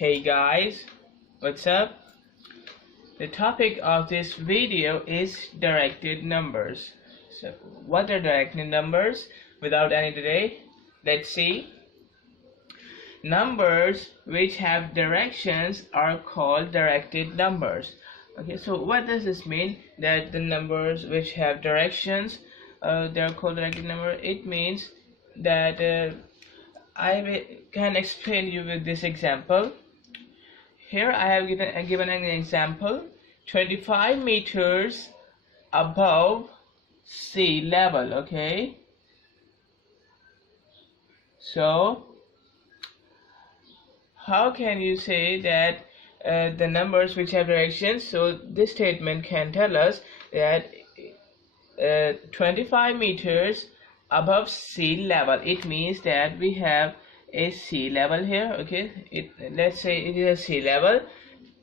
Hey guys, what's up? The topic of this video is directed numbers. So what are directed numbers? Without any delay, let's see. Numbers which have directions are called directed numbers. Okay, so what does this mean, that the numbers which have directions they are called directed number? It means that can explain you with this example. Here I have given an example: 25 meters above sea level. Okay, so how can you say that the numbers which have directions? So this statement can tell us that 25 meters above sea level, it means that we have a sea level here. Okay, let's say it is a sea level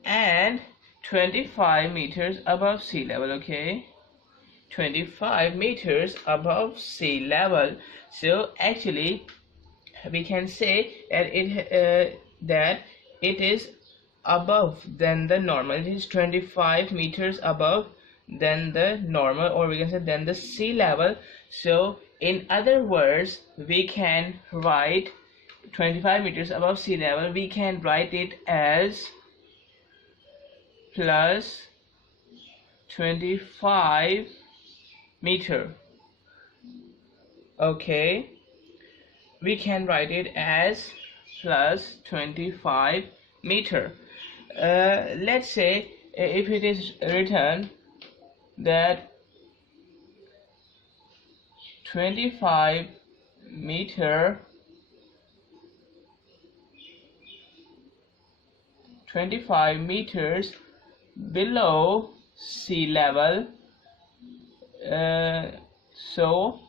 and 25 meters above sea level. Okay, 25 meters above sea level. So actually we can say that it is above than the normal. It is 25 meters above than the normal, or we can say than the sea level. So in other words, we can write 25 meters above sea level, we can write it as plus 25 meter. Okay, we can write it as plus 25 meter. Let's say if it is written that 25 meters below sea level, so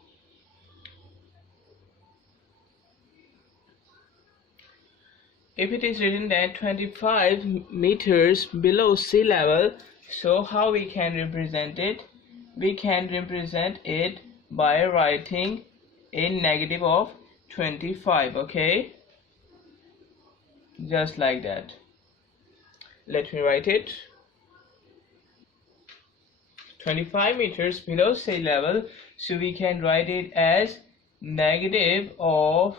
if it is written that 25 meters below sea level, so how we can represent it? We can represent it by writing a negative of 25. Okay, just like that. Let me write it. 25 meters below sea level, so we can write it as negative of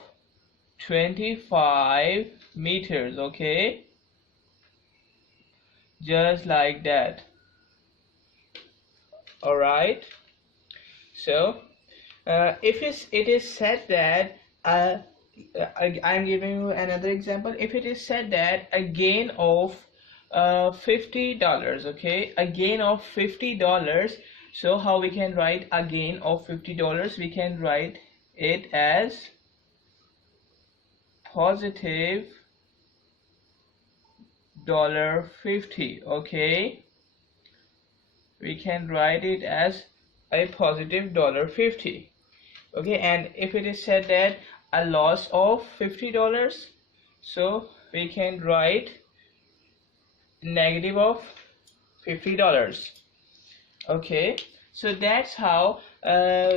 25 meters. Okay, just like that. All right, so if it is said that I'm giving you another example. If it is said that a gain of $50, okay, a gain of $50, so how we can write a gain of $50? We can write it as positive $50. Okay, we can write it as a positive $50. Okay, and if it is said that a loss of $50, so we can write negative of $50. Okay, so that's how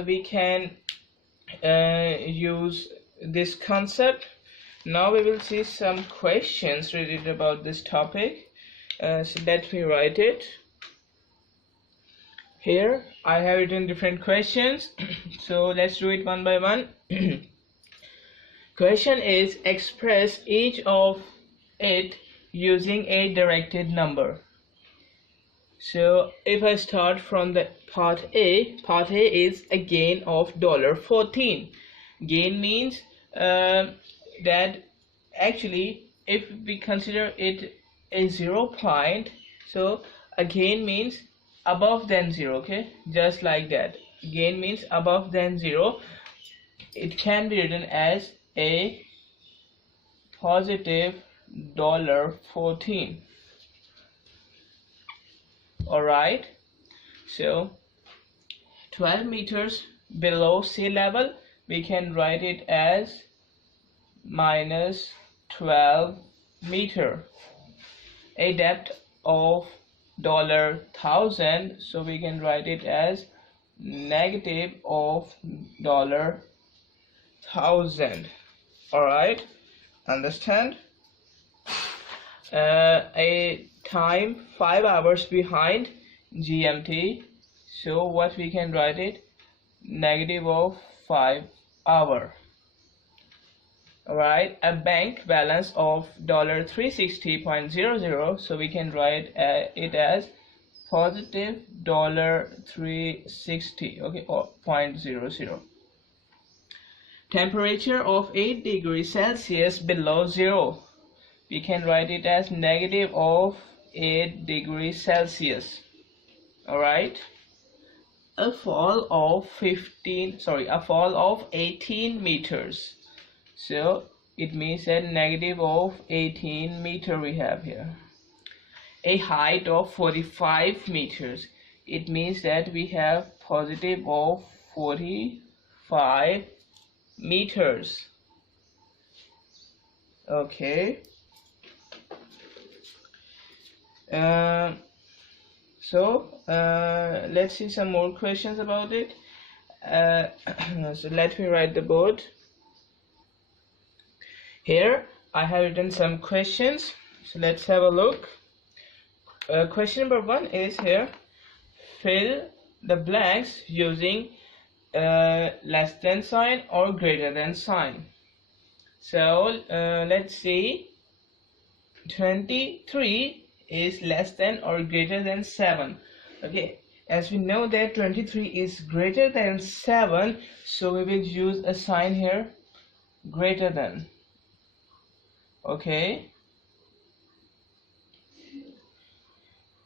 we can use this concept. Now we will see some questions related about this topic. So let me write it. Here I have written different questions. So let's do it one by one. Question is, express each of it using a directed number. So if I start from the part A is a gain of $14. Gain means that actually if we consider it a 0 point, so a gain means above than 0. Okay, just like that. Gain means above than 0. It can be written as a positive $14. Alright, so 12 meters below sea level, we can write it as minus 12 meter. A depth of $1,000, so we can write it as negative of $1,000. Alright, understand? a time 5 hours behind GMT. So what we can write it, negative of 5 hour. Alright, a bank balance of $360.00, so we can write it as positive $360, okay, or 0.00. Temperature of 8 degrees Celsius below zero, we can write it as negative of 8 degrees Celsius. Alright, a fall of 18 meters, so it means that negative of 18 meter we have here. A height of 45 meters, it means that we have positive of 45 meters. Okay, let's see some more questions about it. So let me write the board. Here I have written some questions, so let's have a look. Question number 1 is here, fill the blanks using less than sign or greater than sign. So let's see, 23 is less than or greater than 7. Okay, as we know that 23 is greater than 7, so we will use a sign here, greater than. Okay,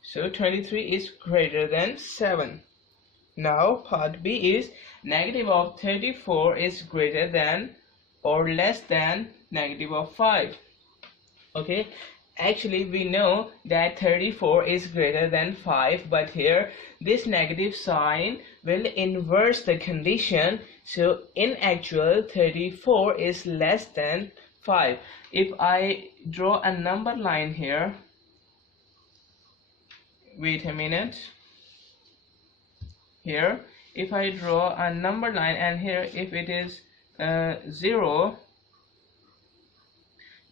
so 23 is greater than 7. Now part B is negative of 34 is greater than or less than negative of 5. Okay, actually we know that 34 is greater than 5, but here this negative sign will inverse the condition, so in actual 34 is less than 5. If I draw a number line here, wait a minute, here if I draw a number line, and here if it is 0,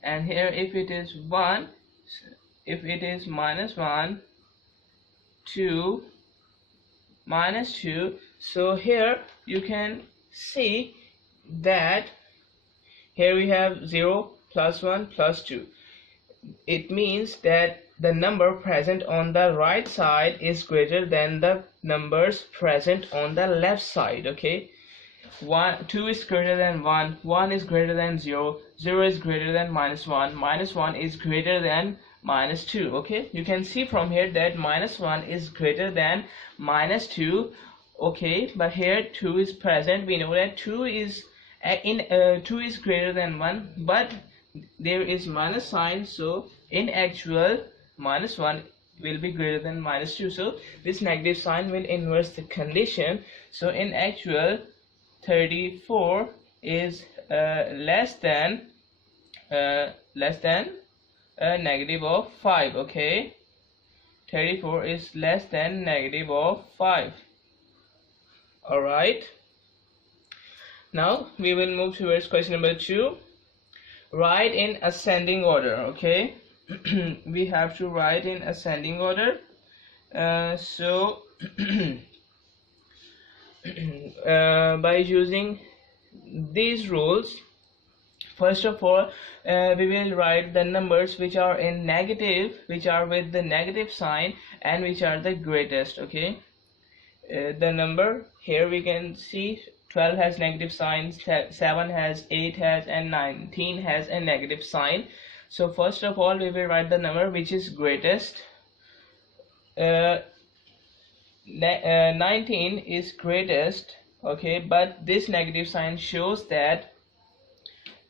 and here if it is 1, if it is -1, 2, -2, so here you can see that here we have 0 plus 1 plus 2. It means that the number present on the right side is greater than the numbers present on the left side. Okay, 2 is greater than 1, 1 is greater than 0, 0 is greater than -1, -1 is greater than -2. Okay, you can see from here that -1 is greater than -2. Okay, but here 2 is present. We know that 2 is 2 is greater than 1, but there is minus sign, so in actual -1 will be greater than -2, so this negative sign will inverse the condition. So in actual 34 is less than negative of 5. Okay, 34 is less than negative of 5. All right, now we will move towards question number 2. Write in ascending order. Okay, we have to write in ascending order. By using these rules, first of all, we will write the numbers which are in negative, which are with the negative sign, and which are the greatest. Okay, the number here we can see 12 has negative signs, 7 has, 8 has, and 19 has a negative sign. So first of all we will write the number which is greatest. 19 is greatest. Okay, but this negative sign shows that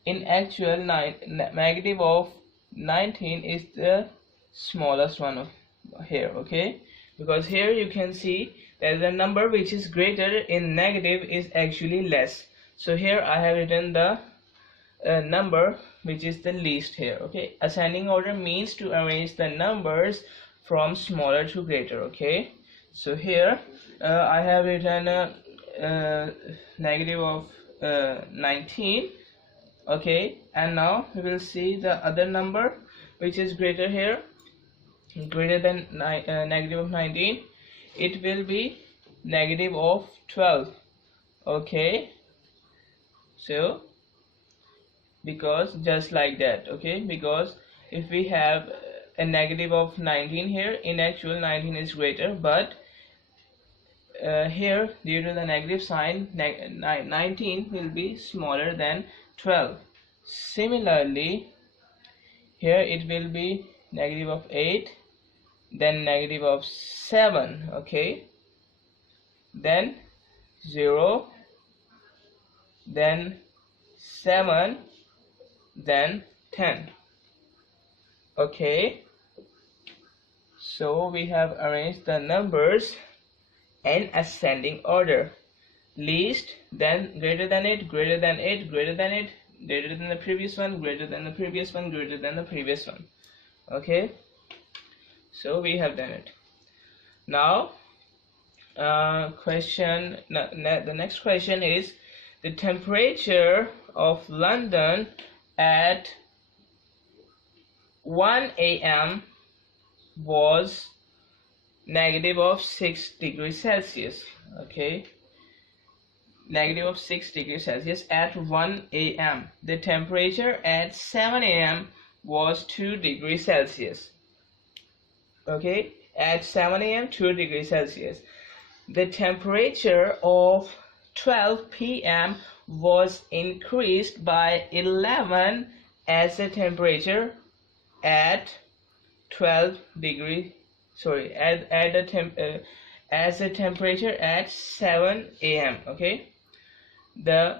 in actual negative of 19 is the smallest one of here. Okay, because here you can see that the number which is greater in negative is actually less. So here I have written the number which is the least here. Okay, ascending order means to arrange the numbers from smaller to greater. Okay, so here I have written negative of 19. Okay, and now we will see the other number which is greater here, greater than negative of 19, it will be negative of 12. Okay, so because just like that, okay, because if we have a negative of 19 here, in actual 19 is greater, but here due to the negative sign 19 will be smaller than 12. Similarly here it will be negative of 8, then negative of 7, okay, then 0, then 7, then 10. Okay, so we have arranged the numbers in ascending order: least, then greater than it, greater than it, greater than it, greater than the previous one, greater than the previous one, greater than the previous one. Okay, so we have done it. Now the next question is: the temperature of London at 1 a.m. was negative of 6 degrees Celsius. Okay, negative of 6 degrees Celsius at 1 a.m. The temperature at 7 a.m. was 2 degrees Celsius. Okay, at 7 a.m. 2 degrees Celsius. The temperature of 12 p.m. was increased by 11 as the temperature at 12 degree sorry as the temperature at 7 a.m. okay, the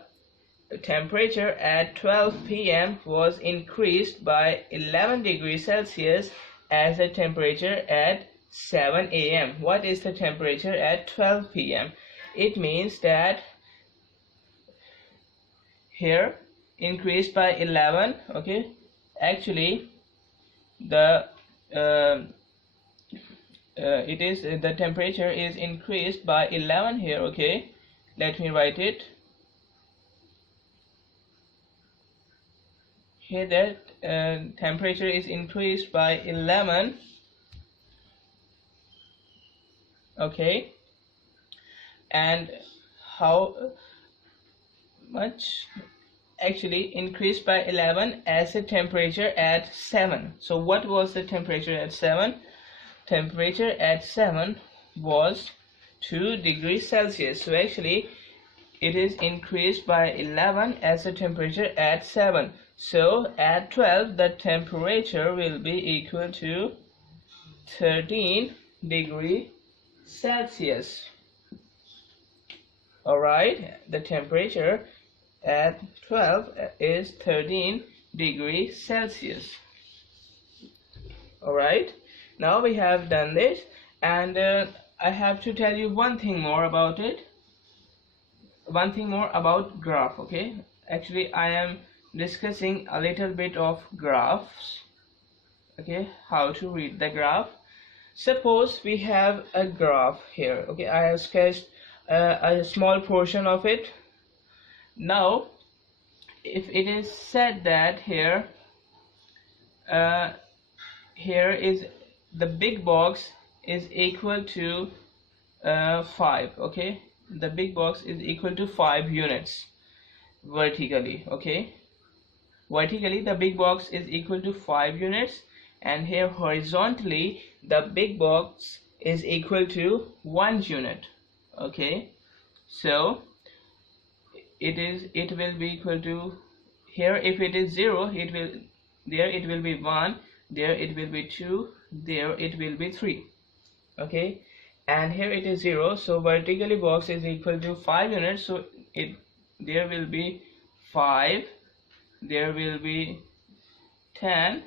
temperature at 12 p.m. was increased by 11 degrees Celsius as the temperature at 7 a.m. What is the temperature at 12 p.m.? It means that here increased by 11, okay, actually the the temperature is increased by 11 here. Okay, let me write it here, that temperature is increased by 11. Okay, and how much? Actually increased by 11 as the temperature at 7. So what was the temperature at 7? Temperature at 7 was 2 degrees Celsius. So actually it is increased by 11 as the temperature at 7. So at 12 the temperature will be equal to 13 degrees Celsius. Alright, the temperature at 12 is 13 degrees Celsius. Alright, now we have done this, and I have to tell you one thing more about it. One thing more about graph. Okay, actually I am discussing a little bit of graphs. Okay, how to read the graph. Suppose we have a graph here. Okay, I have sketched a small portion of it. Now if it is said that here is the big box is equal to 5, okay, the big box is equal to 5 units vertically. Okay, vertically the big box is equal to 5 units, and here horizontally the big box is equal to 1 unit. Okay, so it will be equal to, here if it is 0, it will, there it will be 1, there it will be 2, there it will be 3. Okay, and here it is 0, so vertically box is equal to 5 units, so there will be 5, there will be 10,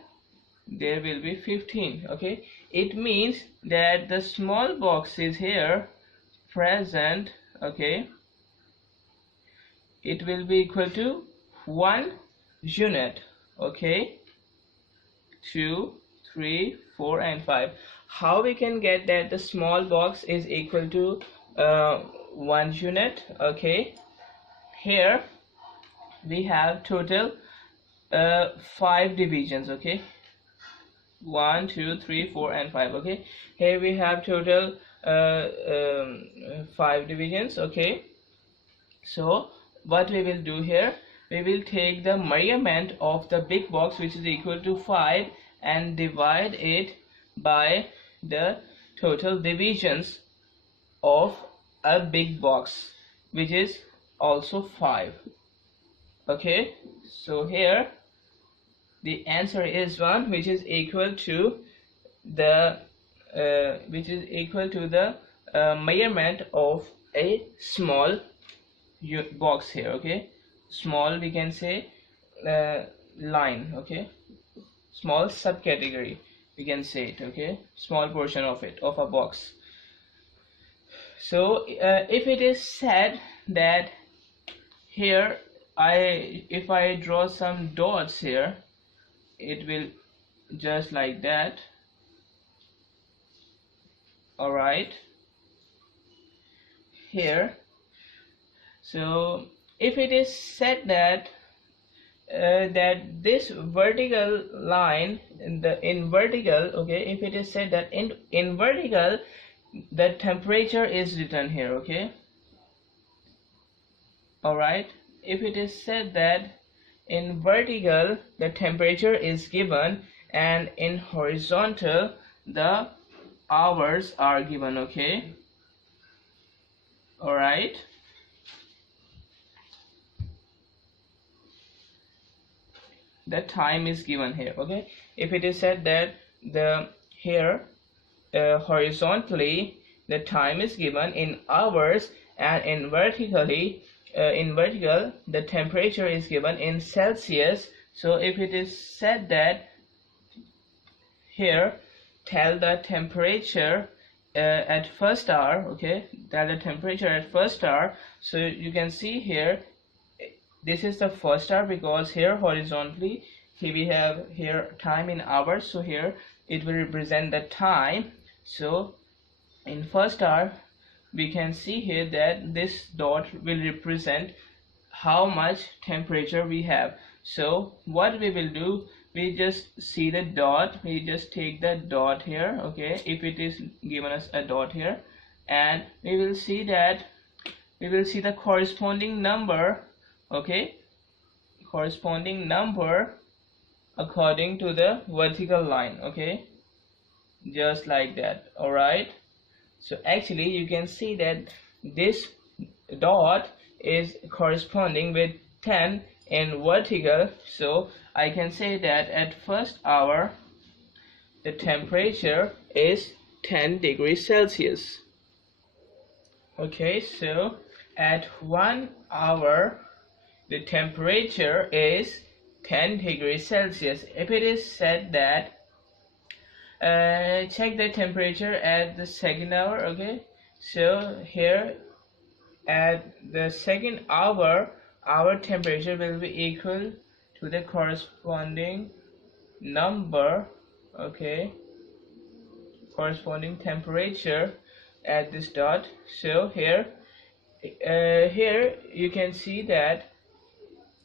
there will be 15. Okay, it means that the small box is here present. Okay, it will be equal to 1 unit. Okay, 2, 3, 4 and 5. How we can get that the small box is equal to 1 unit? Okay, here we have total 5 divisions. Okay, 1 2 3 4 and 5. Okay, here we have total 5 divisions. Okay, so what we will do here, we will take the measurement of the big box, which is equal to 5, and divide it by the total divisions of a big box, which is also 5. Okay, so here the answer is 1, which is equal to the measurement of a small box here. Okay, small, we can say line. Okay, small subcategory, we can say it. Okay, small portion of it, of a box. So if it is said that here if I draw some dots here, it will just like that. All right, here. So if it is said that this vertical line in vertical, okay, if it is said that in vertical the temperature is written here. Okay, all right, if it is said that in vertical the temperature is given, and in horizontal the hours are given. Okay, all right, the time is given here. Okay, if it is said that here horizontally the time is given in hours, and in vertical the temperature is given in Celsius. So if it is said that here tell the temperature at first hour, okay, tell the temperature at first hour. So you can see here this is the first hour, because here horizontally we have here time in hours, so here it will represent the time. So in first hour we can see here that this dot will represent how much temperature we have. So what we will do, we just see the dot, we just take the dot here. Okay, if it is given us a dot here, and we will see the corresponding number. Okay, corresponding number according to the vertical line. Okay, just like that. All right, so actually you can see that this dot is corresponding with 10 in vertical. So I can say that at first hour the temperature is 10 degrees Celsius. Okay, so at 1 hour the temperature is 10 degrees Celsius. If it is said that check the temperature at the second hour. Okay, so here at the second hour our temperature will be equal to the corresponding number. Okay, corresponding temperature at this dot. So here you can see that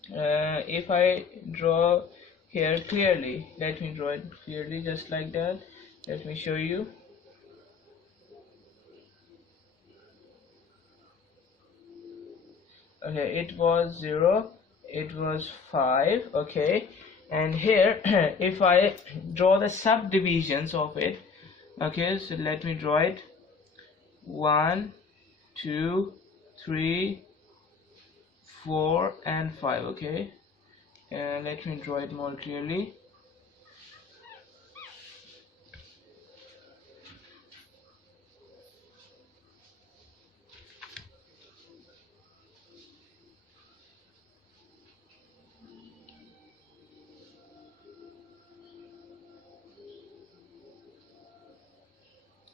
if I draw here clearly, let me draw it clearly, just like that. Let me show you. Okay, it was 0, it was 5. Okay, and here if I draw the subdivisions of it, okay, so let me draw it. 1 2 3 4 and 5. Okay, and let me draw it more clearly.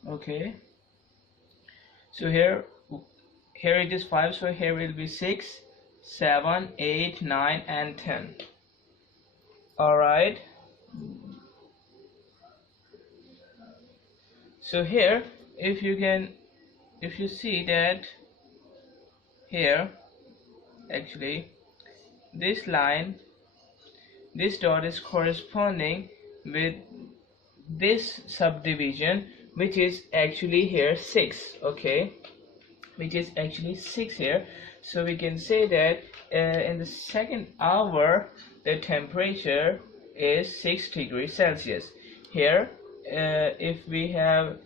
Okay, so here it is 5, so here will be 6 7 8 9 and 10. All right, so here if you see that here actually this line, this dot is corresponding with this subdivision, which is actually here 6, okay, which is actually 6 here. So we can say that in the second hour the temperature is 6 degrees Celsius. Here if we have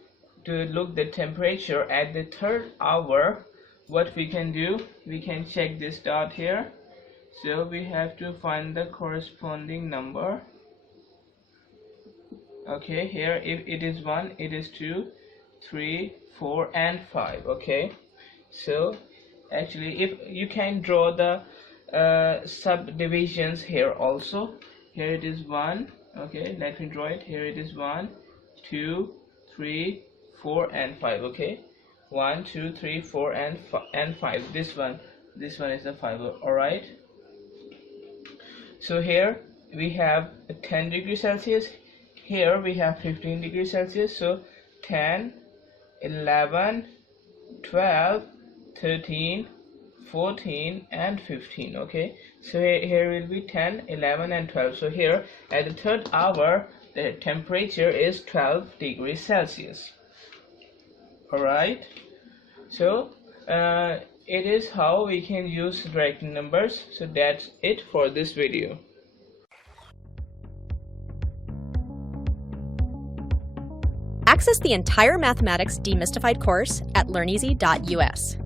to look the temperature at the third hour, what we can do, we can check this dot here. So we have to find the corresponding number. Okay, here if it is 1, it is 2, 3, 4 and 5. Okay, so actually if you can draw the subdivisions here also. Here it is 1. Okay, let me draw it. Here it is 1, 2, 3, 4 and 5. Okay, 1, 2, 3, 4 and 5. This one is the 5. All right, so here we have 10 degrees Celsius. Here we have 15 degrees Celsius. So 10, 11, 12, 13, 14 and 15. Okay, so here will be 10, 11 and 12. So here at the third hour the temperature is 12 degrees Celsius. Alright, so it is how we can use direct numbers. So that's it for this video. Access the entire Mathematics Demystified course at learneasy.us.